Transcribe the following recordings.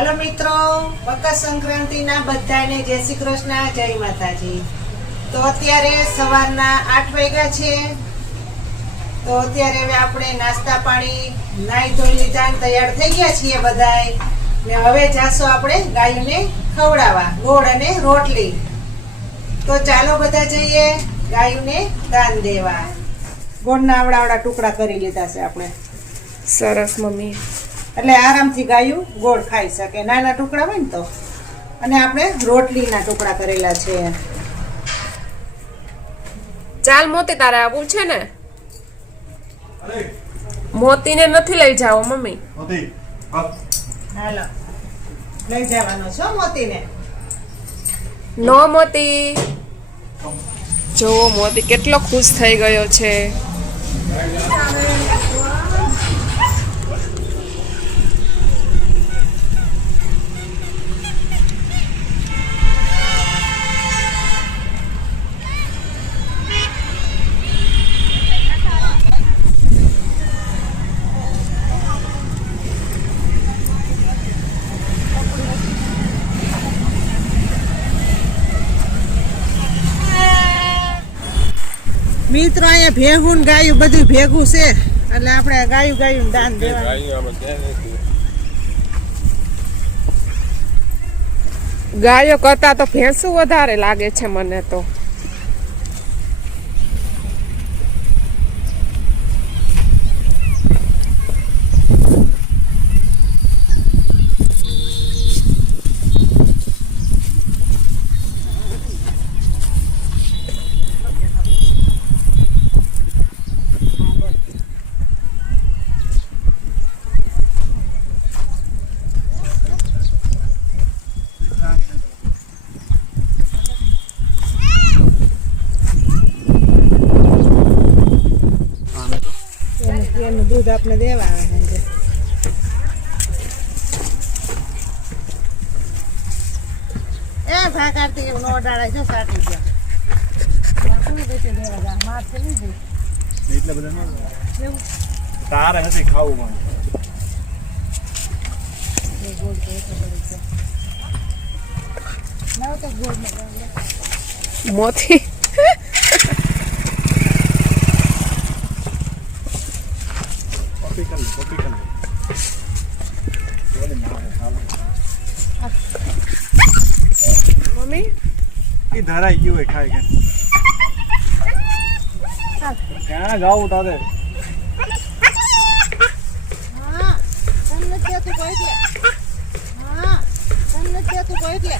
Hello मित्रों, मकर संक्रांतिना बधाने जय श्री कृष्ण, जय माताजी। तो अत्यारे सवाરના 8 वाग्या छे। तो अत्यारे હવે આપણે નાસ્તા પાણી નાઈ ધોઈ લીધા ને તૈયાર થઈ ગયા છીએ બધાય ને હવે જાસો આપણે ગાયોને ખવડાવવા ગોળ અને રોટલી। તો ચાલો બધા જઈએ ગાયોને દાન દેવા। ગોળના આવડા ટુકડા કરી લીધા છે આપણે। સરસ મમ્મી, એટલે આરામથી ગાયું ગોળ ખાઈ શકે। નાના ટુકડા હોય ને તો અને આપણે રોટલીના ટુકડા કરેલા છે। ચાલ મોતી તારે આવું છે ને? મોતીને નથી લઈ જાઓ મમ્મી। હાલો લઈ જવાનો છો મોતીને। નો મોતી, જો મોતી કેટલો ખુશ થઈ ગયો છે। મિત્રો અહીંયા ભેગું ને ગાયું બધું ભેગું છે એટલે આપણે ગાયું દાન દેવાનું। ગાયો કરતા તો ભેંસું વધારે લાગે છે મને તો। એનું દૂધ આપણે દેવા આવે છે। એ ભા કાર્તિક નો ઓડાળા છે સાટી ગયા શું બેચે દેવા જા માર છે નહીં એટલે બધા ન એવું તારે નથી ખાવું પણ એ ગોળ તો એક પડી છે ના તો ગોળ ન મોતી મમ્મી એ ધરાઈ ગયું હોય ખાય કે ક્યાં જાવું તારે? હા તમને ત્યાં તું કોઈ એટલે હા તમને ત્યાં તું કોઈ એટલે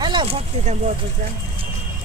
હેલો ભક્તિ તમે બોલ